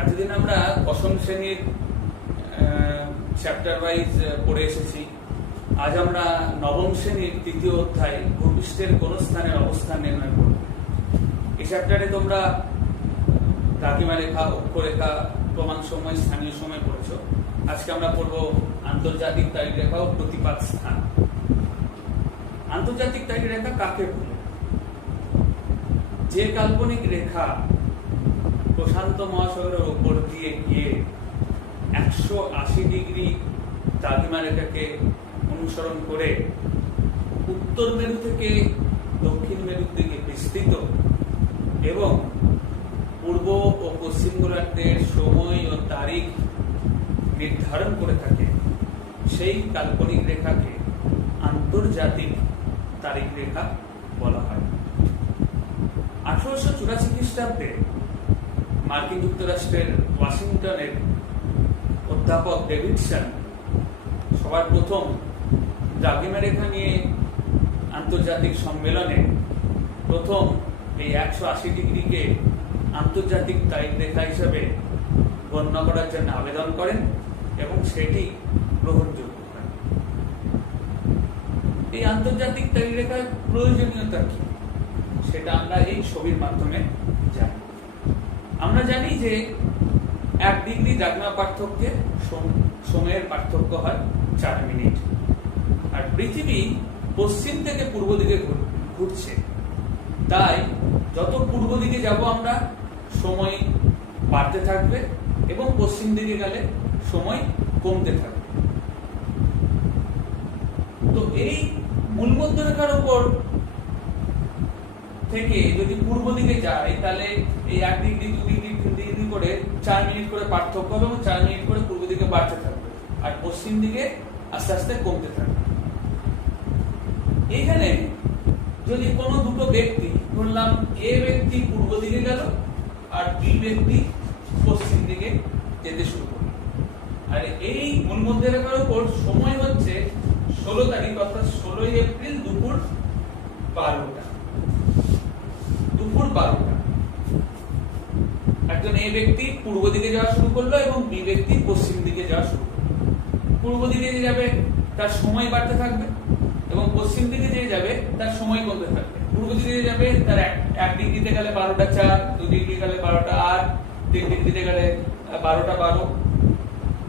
এতদিন আমরা দশম শ্রেণীর চ্যাপ্টার ওয়াইজ পড়ে এসেছি। আজ আমরা নবম শ্রেণীর তৃতীয় অধ্যায় ভূপৃষ্ঠের কোন স্থানের অবস্থান নির্ণয় করব। এই চ্যাপ্টারে তোমরা দ্রাঘিমা রেখা, অক্ষরেখা, প্রমাণ সময়, স্থানীয় সময় পড়েছ। আজকে আমরা পড়ব আন্তর্জাতিক তারিখ রেখা ও প্রতিপাদ স্থান। আন্তর্জাতিক তারিখ রেখা কাকে বলে? যে কাল্পনিক রেখা প্রশান্ত মহাসাগরের উপর দিয়ে গিয়ে 180 ডিগ্রি দ্রাঘিমা রেখাকে অনুসরণ করে উত্তর মেরু থেকে দক্ষিণ মেরুর দিকে বিস্তৃত এবং পূর্ব ও পশ্চিম গোলার্ধের সময় ও তারিখ নির্ধারণ করে থাকে, সেই কাল্পনিক রেখাকে আন্তর্জাতিক তারিখ রেখা বলা হয়। 1884 খ্রিস্টাব্দে মার্কিন যুক্তরাষ্ট্রের ওয়াশিংটনের অধ্যাপক ডেভিডসন সবার প্রথম দ্রাঘিমা রেখা নিয়ে আন্তর্জাতিক সম্মেলনে প্রথম এই 180 ডিগ্রিকে আন্তর্জাতিক তারিখ রেখা হিসেবে গণ্য করার জন্য আবেদন করেন এবং সেটি গ্রহণযোগ্য হয়। এই আন্তর্জাতিক তারিখ রেখার প্রয়োজনীয়তা কি সেটা আমরা এই ছবির মাধ্যমে জানি। আমরা জানি যে 1 ডিগ্রি দ্রাঘিমা পার্থক্যে সময়ের পার্থক্য হয় 4 মিনিট। আর পৃথিবী পশ্চিম থেকে পূর্ব দিকে ঘুরছে, তাই যত পূর্ব দিকে যাব আমরা সময় বাড়তে থাকবে এবং পশ্চিম দিকে গেলে সময় কমতে থাকবে। তো এই মূল মধ্যরেখার উপর থেকে যদি পূর্ব দিকে যায় তাহলে এই 1 ডিগ্রি 2 ডিগ্রি 3 ডিগ্রি করে 4 মিনিট করে পার্থক্য হবে এবং 4 মিনিট করে পূর্ব দিকে বাড়তে থাকবে আর পশ্চিম দিকে আস্তে আস্তে কমতে থাকবে। এখানে যদি কোনো দুটো ব্যক্তি, ধরলাম এ ব্যক্তি পূর্ব দিকে গেল আর বি ব্যক্তি পশ্চিম দিকে যেতে শুরু করল, আর এই মূল মধ্যরেখার উপর সময় হচ্ছে 16 তারিখ অর্থাৎ 16 এপ্রিল দুপুর 12টা। একজন এ ব্যক্তি পূর্ব দিকে যাওয়া শুরু করলো এবং বি ব্যক্তি পশ্চিম দিকে যাওয়া শুরু করলো। পূর্ব দিকে যে যাবে তার সময় বাড়তে থাকবে এবং পশ্চিম দিকে যে যাবে তার সময় কমতে থাকবে। পূর্ব দিকে যাবে তার 1 ডিগ্রিতে গেলে 12টা 4, 2 ডিগ্রি গেলে 12টা 8, 3 ডিগ্রিতে গেলে 12টা 12,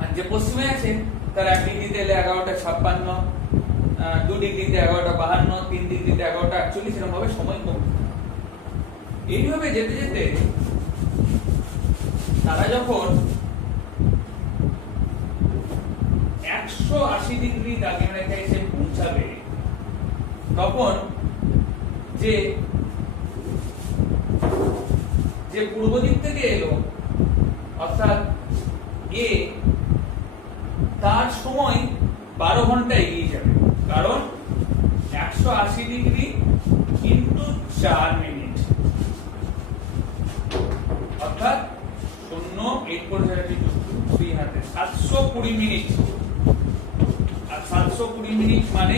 আর যে পশ্চিমে আছে তার 1 ডিগ্রিতে এলে 11টা 56, 2 ডিগ্রিতে 11টা 52, 3 ডিগ্রিতে 11টা 48, এরকম ভাবে সময় কমতে থাকে। এইভাবে যেতে যেতে তারা যখন 180 ডিগ্রি দ্রাঘিমা রেখায় এসে পৌঁছাবে তখন যে পূর্ব দিক থেকে এলো অর্থাৎ এ, তার সময় 12 ঘন্টা এগিয়ে যাবে, কারণ 180 ডিগ্রি ইন্টু 4 মিনিট অর্থাৎ 0 8 করে 3 হাতে 720 মিনিট। আর 720 মিনিট মানে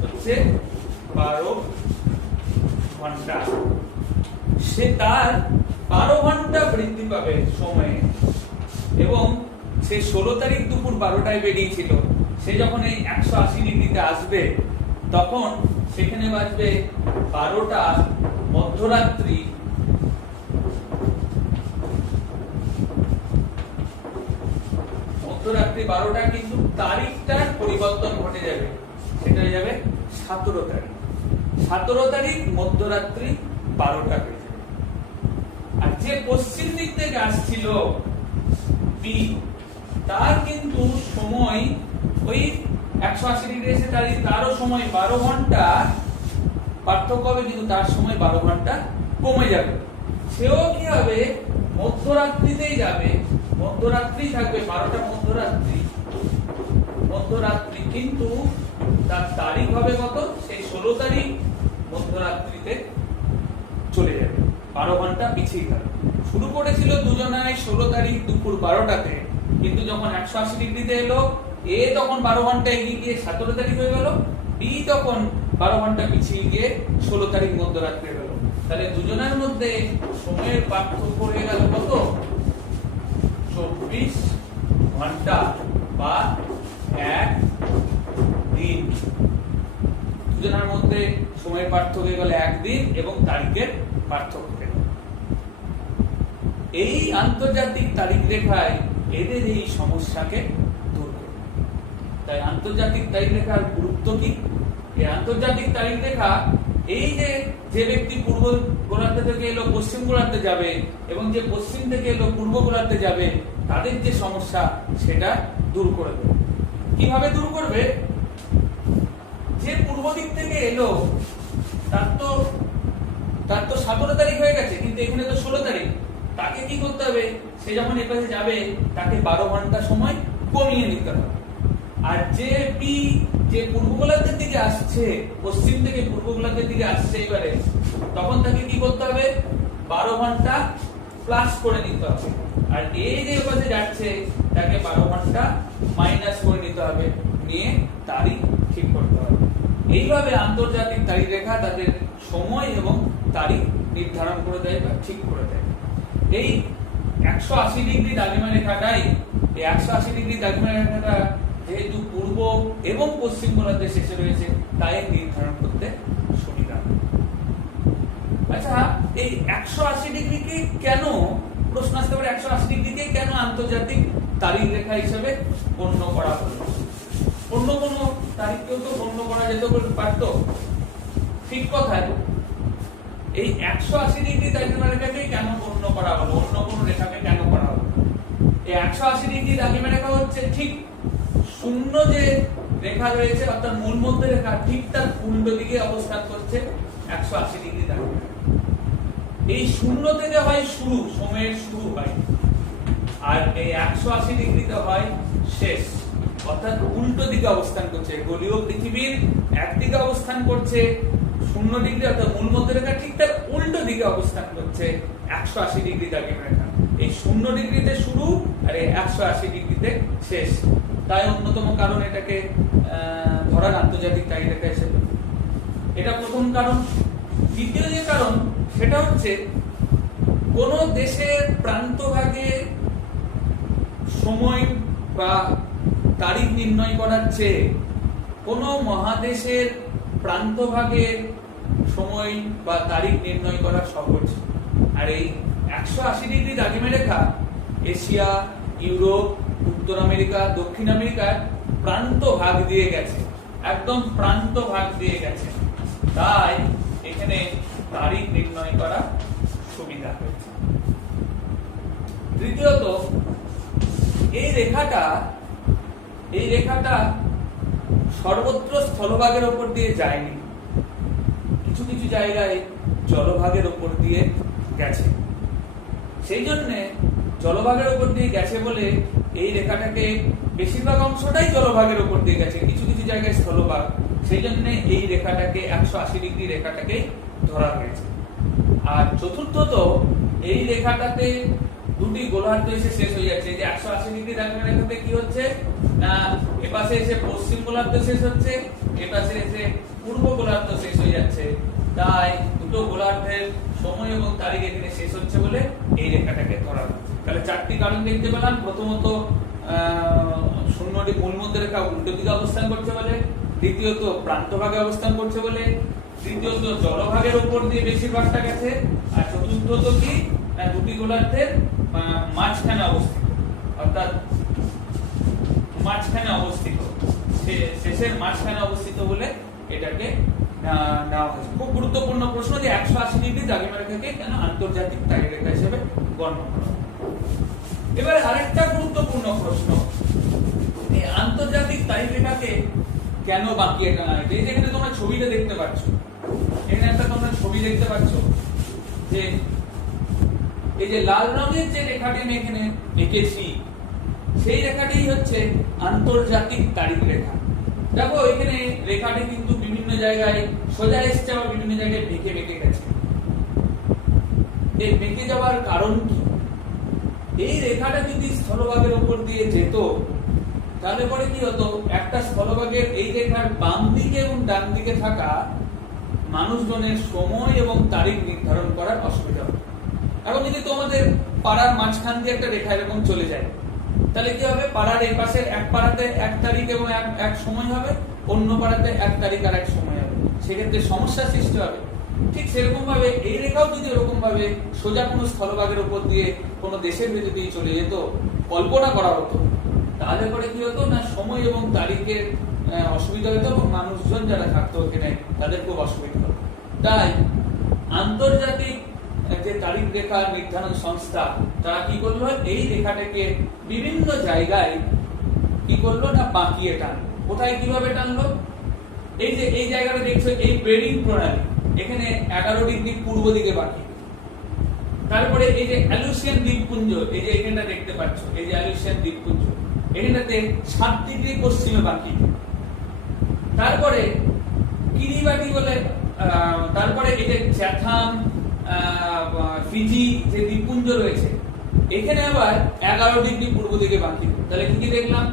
হচ্ছে 12 ঘন্টা। সে তার 12 ঘন্টা বৃদ্ধি পাবে সময়ে এবং সে 16 তারিখ দুপুর 12টায় বেরিয়েছিল। সে যখন এই 180 ডিগ্রিতে আসবে তখন সেখানে বাজবে 12টা মধ্যরাত্রি। মধ্যরাত্রি 12টা, কিন্তু তারিখটার পরিবর্তন ঘটে যাবে, সেটা হয়ে যাবে 17 তারিখ। 17 তারিখ মধ্যরাত্রি 12টা হয়ে যাবে। আর যে পশ্চিম দিক থেকে আসছিল বি, তার কিন্তু সময় ওই 180 ডিগ্রি এসে তারও সময় 12 ঘন্টা পার্থক্য হবে, কিন্তু তার সময় 12 ঘন্টা কমে যাবে। সেও কি হবে, মধ্যরাত্রিতেই যাবে, মধ্যরাত্রি থাকবে 12টা মধ্যরাত্রি, কিন্তু তার তারিখ হবে কত, সেই 16 তারিখ মধ্যরাত্রিতে চলে যাবে, 12 ঘন্টা পিছিয়ে থাকবে। শুরু করেছিল দুজনাই 16 তারিখ দুপুর 12টাতে, কিন্তু যখন 180 ডিগ্রিতে এলো এ তখন 12 ঘন্টা এগিয়ে গিয়ে 17 তারিখ হয়ে গেল, বি তখন 12 ঘন্টা পিছিয়ে গিয়ে 16 তারিখ মধ্যরাত্রে গেল। তাহলে দুজনের মধ্যে সময়ের পার্থক্য হয়ে গেল কত, পার্থক্য গেল একদিন এবং তারিখের পার্থক্য গেল। এই আন্তর্জাতিক তারিখ রেখায় এদের এই সমস্যাকে দূর করবে। তাই আন্তর্জাতিক তারিখ রেখার গুরুত্ব কি? এই আন্তর্জাতিক তারিখ রেখা এই যে ব্যক্তি পূর্ব গোলার্ধ থেকে এলো পশ্চিম গোলার্ধে যাবে এবং যে পশ্চিম থেকে এলো পূর্ব গোলার্ধে যাবে, তাদের যে সমস্যা সেটা দূর করে দেবে। কিভাবে দূর করবে? যে পূর্ব দিক থেকে এলো তার তো 17 তারিখ হয়ে গেছে, কিন্তু এখানে তো 16 তারিখ। তাকে কি করতে হবে? সে যখন এপাশে যাবে তাকে 12 ঘন্টা সময় কমিয়ে নিতে হবে। আর যে পূর্ব গোলার্ধের দিকে আসছে, পশ্চিম থেকে পূর্ব গোলার্ধের দিকে আসছে এবারে, তখন তাকে কি করতে হবে? 12 ঘন্টা প্লাস করে নিতে হবে। আর এই যে এপাশে যাচ্ছে তাকে 12 ঘন্টা মাইনাস করে নিতে হবে, নিয়ে তারিখ ঠিক করতে হবে। এইভাবে আন্তর্জাতিক তারিখ রেখা তাদের সময় এবং তারিখ নির্ধারণ করে দেয় বা ঠিক করে দেয়। এই 180 ডিগ্রি দ্রাঘিমা রেখাটাই, এই 180 ডিগ্রি দ্রাঘিমা রেখাটা যেহেতু পূর্ব এবং পশ্চিম গোলার্ধের শেষে রয়েছে, তাই নির্ধারণ করতে সুবিধা। আচ্ছা, এই 180 ডিগ্রিকে কেন, প্রশ্ন আসতে পারে, 180 ডিগ্রিকে কেন আন্তর্জাতিক তারিখ রেখা হিসেবে গণ্য করা হলো? অন্য কোনো তারিখকেও তো গণ্য করা যেতে পারতো। ঠিক কথাই, এই 180 ডিগ্রি দ্রাঘিমা রেখাকে কেন গণ্য করা হলো, অন্য কোনো রেখাকে কেন করা হলো? এই 180 ডিগ্রি দ্রাঘিমা রেখা হচ্ছে ঠিক শূন্য যে রেখা রয়েছে অর্থাৎ মূল মধ্য রেখা, ঠিক তার উল্টো দিকে অবস্থান করছে 180 ডিগ্রি দ্রাঘিমা রেখা। এই শূন্য থেকে হয় শুরু, সময়ের শুরু হয়, আর এই 180 ডিগ্রিতে হয় শেষ, অর্থাৎ উল্টো দিকে অবস্থান করছে। গোলীয় পৃথিবীর একদিকে অবস্থান করছে 0 ডিগ্রি অর্থাৎ মূল মধ্য রেখা, ঠিক তার উল্টো দিকে অবস্থান করছে 180 ডিগ্রি দ্রাঘিমা রেখা। এই 0 ডিগ্রিতে শুরু আর এই 180 ডিগ্রিতে শেষ। তাই অন্যতম কারণ এটাকে ধরার আন্তর্জাতিক তারিখ রেখা হিসেবে। এটা প্রথম কারণ। দ্বিতীয় যে কারণ সেটা হচ্ছে কোন দেশের প্রান্তভাগে সময় বা তারিখ নির্ণয় করার চেয়ে কোন মহাদেশের প্রান্তভাগের সময় বা তারিখ নির্ণয় করা সহজ। আর এই 180 ডিগ্রি দ্রাঘিমা রেখা এশিয়া, ইউরোপ, উত্তর আমেরিকা, দক্ষিণ আমেরিকার প্রান্ত ভাগ দিয়ে গেছে, একদম প্রান্ত ভাগ দিয়ে গেছে। তাই এখানে তারিখ নির্ণয় করা সুবিধা হয়েছে। তৃতীয়ত, এই রেখাটা সর্বত্র স্থলভাগের উপর দিয়ে যায়নি, কিছু কিছু জায়গায় জলভাগের উপর দিয়ে গেছে। সেই জন্য জলভাগের উপর দিয়ে গেছে বলে এই রেখাটাকে বেশিরভাগ অংশটাই জলভাগের উপর দিয়ে গেছে, কিছু কিছু জায়গায় স্থলভাগ। সেই জন্য এই রেখাটাকে 180 ডিগ্রি রেখাটাকে ধরা হয়েছে। আর চতুর্থত, এই রেখাটাতে দুটি গোলার্ধ এসে শেষ হয়ে যাচ্ছে। এই যে 180 ডিগ্রি দ্রাঘিমা রেখাতে কি হচ্ছে না, এপাশে এসে পশ্চিম গোলার্ধ শেষ হচ্ছে, এপাশে এসে পূর্ব গোলার্ধ শেষ হয়ে যাচ্ছে। তাই দুটো গোলার্ধের সময় এবং তারিখ এখানে শেষ হচ্ছে বলে এই রেখাটাকে ধরা হচ্ছে। তাহলে 4টি কারণ দেখতে পেলাম। প্রথমত, 0 মূল মধ্য রেখা উল্টো দিকে অবস্থান করছে বলে, দ্বিতীয়ত প্রান্তভাগে অবস্থান করছে বলে, তৃতীয়ত জলভাগের উপর দিয়ে বেশিরভাগটা গেছে, আর চতুর্থত কি না, দুটি গোলার্ধের মাঝখানে অবস্থিত, অর্থাৎ মাঝখানে অবস্থিত, শেষের মাঝখানে অবস্থিত বলে এটাকে নেওয়া হয়েছে। খুব গুরুত্বপূর্ণ প্রশ্ন যে 180 ডিগ্রি দ্রাঘিমা রেখাকে কেন আন্তর্জাতিক তারিখ রেখা হিসেবে গণ্য করা হয়। এবারে আরেকটা গুরুত্বপূর্ণ প্রশ্ন, এই আন্তর্জাতিক তারিখ রেখাকে কেন বাঁকিয়ে টানা হয়? এই যে এখানে তোমরা ছবিটা দেখতে পাচ্ছ, এখানে একটা তোমরা ছবি দেখতে পাচ্ছ যে এই যে লাল রঙের যে রেখাটি আমি এখানে এঁকেছি, সেই রেখাটি হচ্ছে আন্তর্জাতিক তারিখ রেখা। দেখো এখানে রেখাটি কিন্তু বিভিন্ন জায়গায় সোজা এসছে, আবার বিভিন্ন জায়গায় বেঁকে বেঁকে গেছে। এই বেঁকে যাওয়ার কারণ কি? এই রেখাটা যদি স্থলভাগের উপর দিয়ে যেত, তাহলে পরে কি হতো, একটা স্থলভাগের এই রেখার বাম দিকে এবং ডান দিকে থাকা মানুষজনের সময় এবং তারিখ নির্ধারণ করার অসুবিধা হবে। এখন যদি তোমাদের পাড়ার মাঝখান দিয়ে একটা রেখা এরকম চলে যায়, তাহলে কি হবে, পাড়ার এই পাশের এক পাড়াতে 1 তারিখ এবং এক সময় হবে, অন্য পাড়াতে 1 তারিখ আর 1 সময় হবে। সেক্ষেত্রে সমস্যা সৃষ্টি হবে। ঠিক সেরকম ভাবে এই রেখাও যদি ওরকম ভাবে সোজা কোনো স্থলভাগের উপর দিয়ে কোনো দেশের ভেতর দিয়ে চলে যেত, কল্পনা করা হতো, তাহলে পরে কি হতো না সময় এবং তারিখের অসুবিধা হতো এবং মানুষজন যারা থাকতো এখানে তাদের খুব অসুবিধা হতো। তাই আন্তর্জাতিক যে তারিখ রেখা নির্ধারণ সংস্থা তারা কি করলো, এই রেখাটাকে বিভিন্ন জায়গায় কি করলো না বাঁকিয়ে টানলো। কোথায় কিভাবে টানলো, এই যে এই জায়গাটা দেখছো, এই বেরিং প্রণালী এখানে 11 ডিগ্রি পূর্ব দিকে বাঁকি। তারপরে এই যে অ্যালুসিয়ান দ্বীপপুঞ্জ, এই যে এখানটা দেখতে পাচ্ছ, এই যে অ্যালুসিয়ান দ্বীপপুঞ্জ এখানটাতে 7 ডিগ্রি পশ্চিমে বাঁকি। তারপরে কিরিবাটি বলে, তারপরে এই যে চ্যাথাম, ফিজি যে দ্বীপপুঞ্জ রয়েছে এখানে আবার 11 ডিগ্রি পূর্ব দিকে বাঁকি। তাহলে কি কি দেখলাম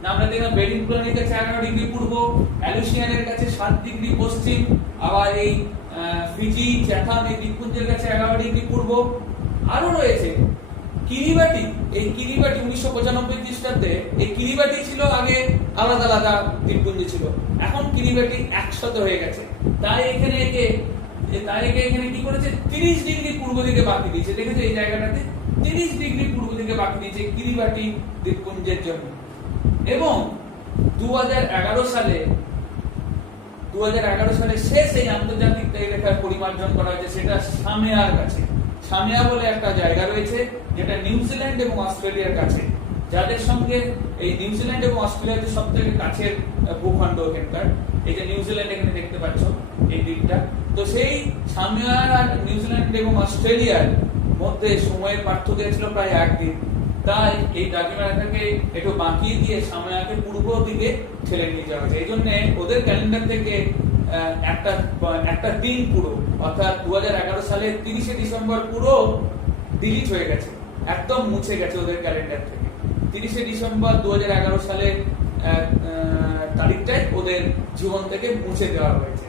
না, আমরা দেখলাম বেরিং প্রণালীর কাছে 11 ডিগ্রি পূর্ব, অ্যালুসিয়ানের কাছে 7 ডিগ্রি পশ্চিম, আবার এই ফিজি চ্যাথাম এই দ্বীপপুঞ্জের কাছে 11 ডিগ্রি পূর্ব। আরো রয়েছে কিরিবাটি, এই কিরিবাটি 1995 খ্রিস্টাব্দে এই কিরিবাটি ছিল আগে আলাদা আলাদা দ্বীপপুঞ্জ ছিল, এখন কিরিবাটি একসাথে হয়ে গেছে। তাই এখানে এখানে কি করেছে, 30 ডিগ্রি পূর্ব দিকে বাঁকি দিয়েছে। দেখেছো এই জায়গাটাতে 30 ডিগ্রি পূর্ব দিকে বাঁকি দিয়েছে কিরিবাটি দ্বীপপুঞ্জের জন্য। এবং 2011 সালে শেষ এই আন্তর্জাতিক তারিখ রেখার পরিমার্জন করা হয়েছে, সেটা সামেয়ার কাছে। সামেয়া বলে একটা জায়গা রয়েছে যেটা নিউজিল্যান্ড এবং অস্ট্রেলিয়ার কাছে, যাদের সঙ্গে এই নিউজিল্যান্ড এবং অস্ট্রেলিয়ার যে সবথেকে কাছের ভূখণ্ড এখানকার, এই যে নিউজিল্যান্ড এখানে দেখতে পাচ্ছ এই দিকটা, তো সেই সামেয়া আর নিউজিল্যান্ড এবং অস্ট্রেলিয়ার মধ্যে সময়ের পার্থক্য ছিল প্রায় 1 দিন। তাই এই দ্রাঘিমারেখাকে একটু বাঁকিয়ে দিয়ে সামেয়াকে পূর্ব দিকে ঠেলে নিয়ে যাওয়া হয়েছে। এই জন্য ওদের ক্যালেন্ডার থেকে একটা দিন পুরো, অর্থাৎ 2011 সালের 30শে ডিসেম্বর পুরো ডিলিট হয়ে গেছে, একদম মুছে গেছে ওদের ক্যালেন্ডার থেকে। 30শে ডিসেম্বর 2011 সালের তারিখটাই ওদের জীবন থেকে মুছে দেওয়া হয়েছে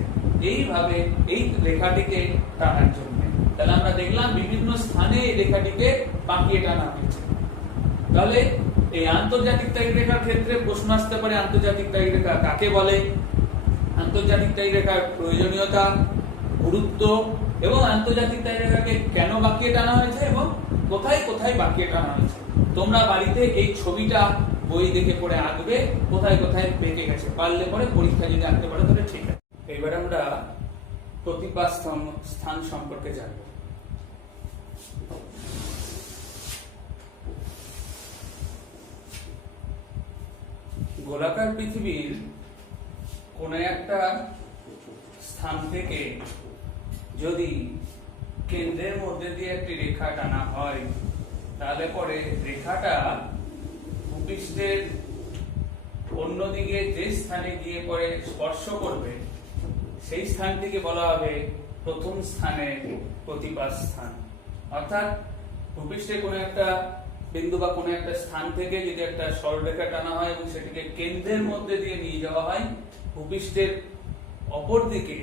এইভাবে এই রেখাটিকে টানার জন্য। তাহলে আমরা দেখলাম বিভিন্ন স্থানে এই রেখাটিকে বাঁকিয়ে টানা হয়েছে। তাহলে এই আন্তর্জাতিক তারিখ রেখার ক্ষেত্রে প্রশ্ন আসতে পারে, আন্তর্জাতিক তারিখ রেখা কাকে বলে, আন্তর্জাতিক তারিখ রেখার প্রয়োজনীয়তা, গুরুত্ব এবং আন্তর্জাতিক তারিখ রেখাকে কেন বাঁকিয়ে টানা হয়েছে এবং কোথায় কোথায় বাঁকিয়ে টানা হয়েছে। তোমরা বাড়িতে এই ছবিটা বই দেখে পড়ে আঁকবে কোথায় কোথায় বেঁকে গেছে, পারলে পরে পরীক্ষা যদি আঁকতে পারো তাহলে ঠিক আছে। এবার আমরা প্রতিপাদ স্থান সম্পর্কে জানবো। গোলাকার পৃথিবীর কোন একটা স্থান থেকে যদি কেন্দ্রের মধ্যে দিয়ে একটি রেখা টানা হয়, তাহলে পরে রেখাটা ভূপৃষ্ঠের অন্যদিকে যে স্থানে গিয়ে পরে স্পর্শ করবে সেই স্থানটিকে বলা হবে প্রথম স্থানের প্রতিপাদ স্থান। অর্থাৎ ভূপৃষ্ঠের কোনো একটা বিন্দু বা কোনো একটা স্থান থেকে যদি একটা সরলরেখা টানা হয় এবং সেটিকে কেন্দ্রের মধ্যে দিয়ে নিয়ে যাওয়া হয়, ভূপৃষ্ঠের অপর দিকে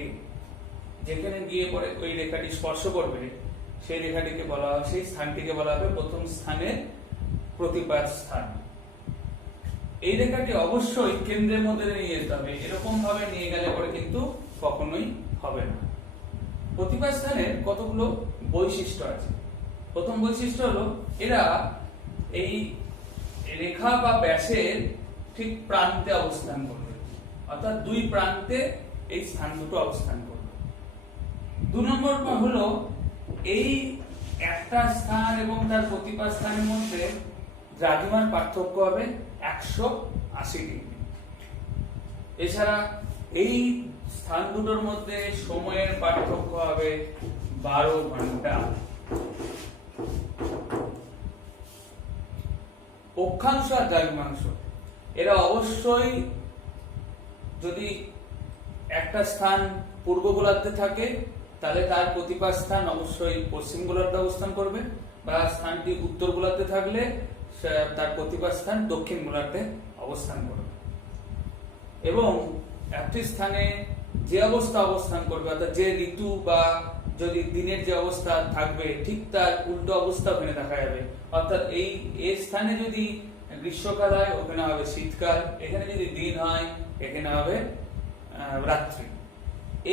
যেখানে গিয়ে পরে ওই রেখাটি স্পর্শ করবে সেই রেখাটিকে বলা হয়, সেই স্থানটিকে বলা হবে প্রথম স্থানের প্রতিপাদ স্থান। এই রেখাটি অবশ্যই কেন্দ্রের মধ্যে নিয়ে যেতে হবে, এরকম ভাবে নিয়ে গেলে পরে কিন্তু কখনোই হবে না। প্রতিপাদ স্থানের কতগুলো বৈশিষ্ট্য আছে। প্রথম বৈশিষ্ট্য হলো এরা এই রেখা বা ব্যাসের ঠিক প্রান্তে অবস্থান করবে, অর্থাৎ দুই প্রান্তে এই স্থান দুটো অবস্থান করবে। 2 নম্বর হলো এই একটা স্থান এবং তার প্রতিপাদ স্থানের মধ্যে দ্রাঘিমার পার্থক্য হবে 180 ডিগ্রি। এছাড়া এই স্থান দুটোর মধ্যে সময়ের পার্থক্য হবে 12 ঘন্টা। অক্ষাংশ আর দ্রাঘিমাংশ এরা অবশ্যই, যদি একটা স্থান পূর্ব গোলার্ধে থাকে তাহলে তার প্রতিপাদ স্থান অবশ্যই পশ্চিম গোলার্ধে অবস্থান করবে, বা স্থানটি উত্তর গোলার্ধে থাকলে তার প্রতিপাদ স্থান দক্ষিণ গোলার্ধে অবস্থান করবে। এবং একটি স্থানে যে অবস্থা অবস্থান করবে, অর্থাৎ যে ঋতু বা যদি দিনের যে অবস্থা থাকবে ঠিক তার উল্টো অবস্থা ওখানে দেখা যাবে। অর্থাৎ এই স্থানে যদি গ্রীষ্মকাল হয় ওখানে হবে শীতকাল, এখানে যদি দিন হয় এখানে হবে রাত্রি।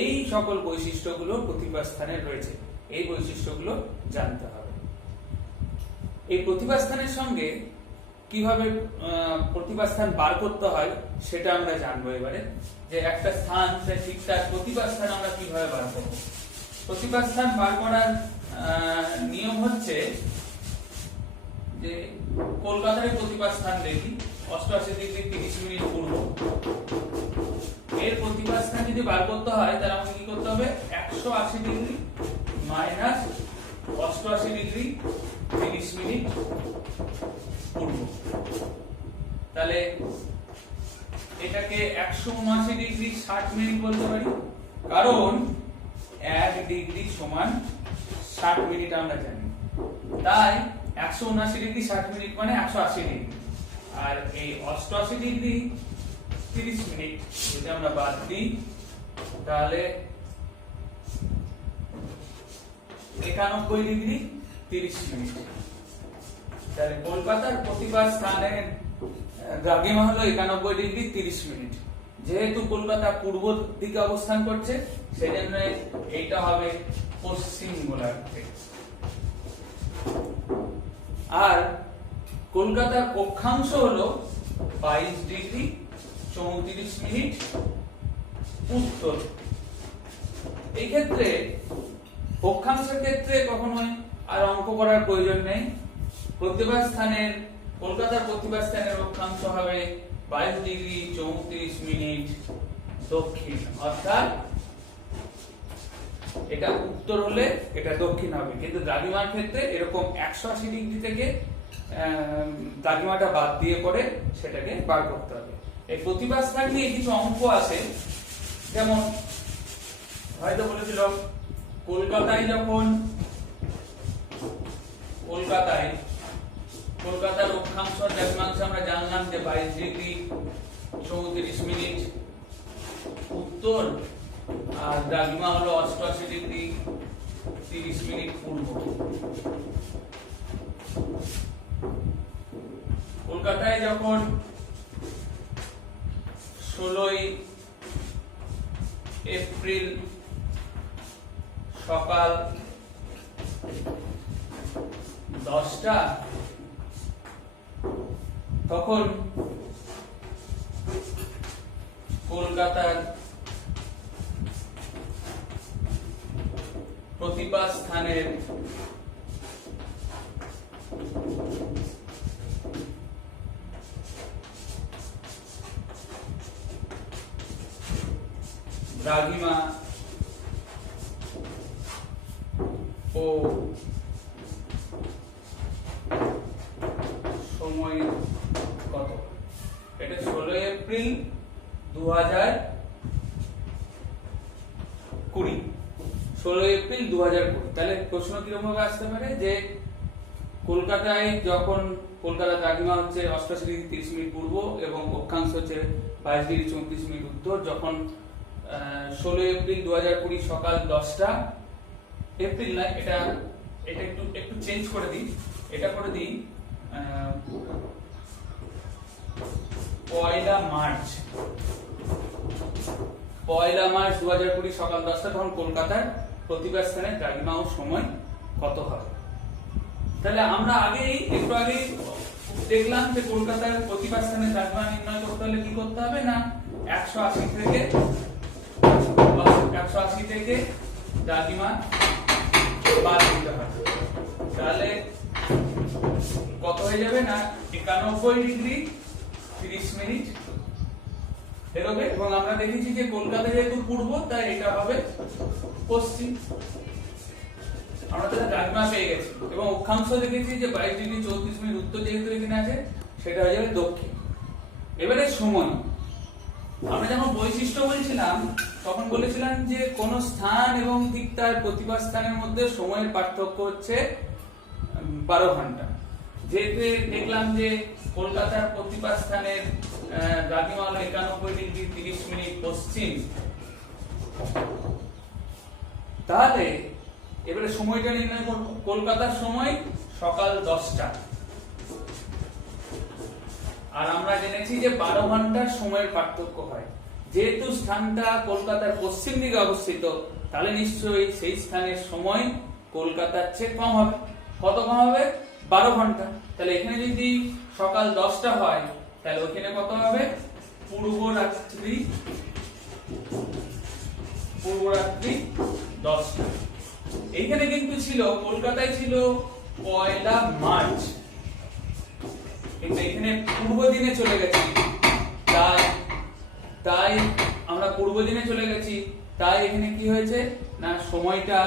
এই সকল বৈশিষ্ট্যগুলো প্রতিভা স্থানে রয়েছে, এই বৈশিষ্ট্যগুলো জানতে হবে। এই প্রতিভা স্থানের সঙ্গে কিভাবে প্রতিভা স্থান বার করতে হয় সেটা আমরা জানবো এবারে, যে একটা স্থান ঠিক তার প্রতিভা স্থান আমরা কিভাবে বার করব। প্রতিভা স্থান বার করার নিয়ম হচ্ছে যে কলকাতার প্রতিভা স্থান দেখি 88 ডিগ্রি 30 মিনিট পূর্ব, এর প্রতিভা স্থান যদি বার করতে হয় তাহলে আমাকে কি করতে হবে, 180 ডিগ্রি মাইনাস 88 ডিগ্রি 30 মিনিট পূর্ব। তাহলে এটাকে 179 ডিগ্রি 60 মিনিট বলতে পারি, কারণ 1 ডিগ্রি সমান 60 মিনিট আমরা জানি। তাই 179 ডিগ্রি 60 মিনিট মানে 180 ডিগ্রি, আর এই 88 ডিগ্রি 30 মিনিট যদি আমরা বাদ দিই তাহলে 91 ডিগ্রি 30 মিনিট। তাহলে কলকাতার প্রতিভা স্থানের দ্রাঘিমা হলো 91 ডিগ্রি 30 মিনিট। যেহেতু কলকাতা পূর্ব দিকে অবস্থান করছে সেজন্য এইটা হবে পশ্চিম গোলার্ধে। আর কলকাতার অক্ষাংশ হলো 22 ডিগ্রি 34 মিনিট উত্তর। এই ক্ষেত্রে অক্ষাংশের ক্ষেত্রে কখনোই আর অঙ্ক করার প্রয়োজন নেই। প্রতিভা স্থানের কলকাতার প্রতিভা স্থানের অক্ষাংশ হবে 22 ডিগ্রি 34 মিনিট দক্ষিণ, অর্থাৎ এটা উত্তর হলে এটা দক্ষিণ হবে। কিন্তু দ্রাঘিমার ক্ষেত্রে এরকম 180 ডিগ্রি থেকে দ্রাঘিমাটা বাদ দিয়ে পরে সেটাকে বার করতে হবে। এই প্রতিভা স্থান নিয়ে কিছু অঙ্ক আছে, যেমন হয়তো বলেছিল কলকাতায় যখন কলকাতার অক্ষাংশ দ্রাঘিমাংশ আমরা জানলাম যে 22 ডিগ্রি 34 মিনিট উত্তর, আর দ্রাঘিমা হলো 88 ডিগ্রি 30 মিনিট পূর্ব। কলকাতায় যখন 16 এপ্রিল সকাল 10টা, তখন কলকাতার প্রতিভা স্থানের দ্রাঘিমা ও সময় কত? এটা 16 এপ্রিল 2020, 16 এপ্রিল 2020। তাহলে প্রশ্ন কিরকম ভাবে আসতে পারে যে কলকাতায় যখন কলকাতার দ্রাঘিমা হচ্ছে 88 ডিগ্রি 30 মিনিট পূর্ব এবং অক্ষাংশ হচ্ছে 22 ডিগ্রি 34 মিনিট উত্তর, যখন 16 এপ্রিল 2020 সকাল 10টা, এপ্রিল না, এটা একটু চেঞ্জ করে দিই, এটা করে দিই পয়লা মার্চ 2020 সকাল 10টা, তখন কলকাতার প্রতিভা স্থানের দ্রাঘিমা ও সময় কত হবে? তাহলে আমরা একটু আগে দেখলাম যে কলকাতার প্রতিভা স্থানের দ্রাঘিমা নির্ণয় করতে হলে কি করতে হবে না, 180 থেকে দ্রাঘিমা বাদ দিতে হবে। তাহলে কত হয়ে যাবে না, 91 ডিগ্রি 30 মিনিট বেরোবে। এবং আমরা দেখেছি যে কলকাতা যেহেতু পূর্ব তাই এটা হবে পশ্চিম। আমরা তাহলে দ্রাঘিমা পেয়ে গেছি এবং অক্ষাংশ দেখেছি যে 22 ডিগ্রি 34 মিনিট উত্তর যেহেতু এখানে আছে সেটা হয়ে যাবে দক্ষিণ। এবারে সময়, আমরা যখন বৈশিষ্ট্য বলছিলাম তখন বলেছিলাম যে কোন স্থান এবং ঠিক তার প্রতিভা স্থানের মধ্যে সময়ের পার্থক্য হচ্ছে 12 ঘন্টা। যেহেতু দেখলাম যে কলকাতার প্রতিভা স্থানের দ্রাঘিমা হলো 91 ডিগ্রি 30 মিনিট পশ্চিম, তাহলে এবারে সময়টা নির্ণয় করব। কলকাতার সময় সকাল 10টা, আর আমরা জেনেছি যে 12 ঘন্টার সময়ের পার্থক্য হয়। যেহেতু স্থানটা কলকাতার পশ্চিম দিকে অবস্থিত, তাহলে নিশ্চয়ই সেই স্থানের সময় কলকাতার চেয়ে কম হবে। কত কম হবে? 12 ঘন্টা। তাহলে এখানে যদি সকাল 10টা হয়, তাহলে ওখানে কত হবে? পূর্বরাত্রি 10টা। এইখানে কিন্তু ছিল, কলকাতায় ছিল 1 মার্চ, কিন্তু এখানে পূর্ব দিনে চলে গেছি, তাই আমরা পূর্ব দিনে চলে গেছি, তাই এখানে কি হয়েছে না সময়টা,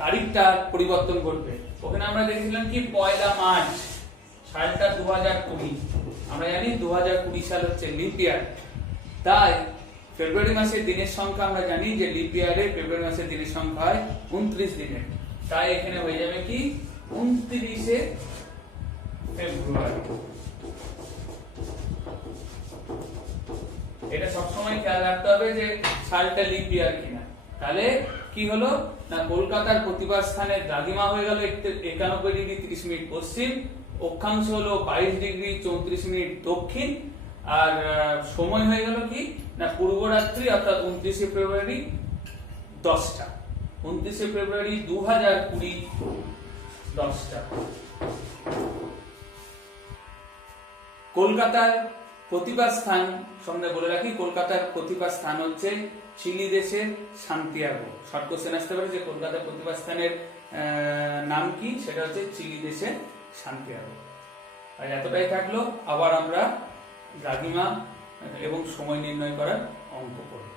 তারিখটা পরিবর্তন ঘটবে। ওখানে আমরা দেখেছিলাম কি 1 মার্চ, সালটা 2020, আমরা জানি 2020 সাল হচ্ছে লিপ ইয়ার, তাই ফেব্রুয়ারি মাসের দিনের সংখ্যা আমরা জানি যে লিপ ইয়ারে ফেব্রুয়ারি মাসের দিনের সংখ্যা হয় 29 দিনের, তাই এখানে হয়ে যাবে কি 29শে ফেব্রুয়ারি। এটা সবসময় খেয়াল রাখতে হবে যে সালটা লিপ ইয়ার কিনা। তাহলে কি হলো না, কলকাতার প্রতিবার স্থানের দ্রাঘিমা হয়ে গেল 91 ডিগ্রি 30 মিনিট পশ্চিম, অক্ষাংশ হলো 22 ডিগ্রি 34 মিনিট দক্ষিণ, আর সময় হয়ে গেল কি না পূর্বরাত্রি, অর্থাৎ 29শে ফেব্রুয়ারি 10টা। 29শে ফেব্রুয়ারি 2020 10টা। কলকাতার প্রতিবার স্থান সঙ্গে বলে রাখি, কলকাতার প্রতিবার স্থান হচ্ছে চিলি দেশের সান্তিয়াগো। শর্ট কোশ্চেন আসতে পারে যে কলকাতার প্রতিবার স্থানের নাম কি, সেটা হচ্ছে চিলি দেশের সান্তিয়াগো। আর এতটাই থাকলো, আবার আমরা দ্রাঘিমা এবং সময় নির্ণয় করার অঙ্ক করব।